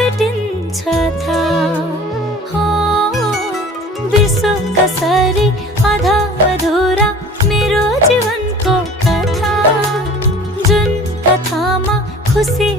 भेटिन्छ था हो बिर्सो कसरी आधा अधुरा मेरो जीवनको कथा जुन कथामा खुसी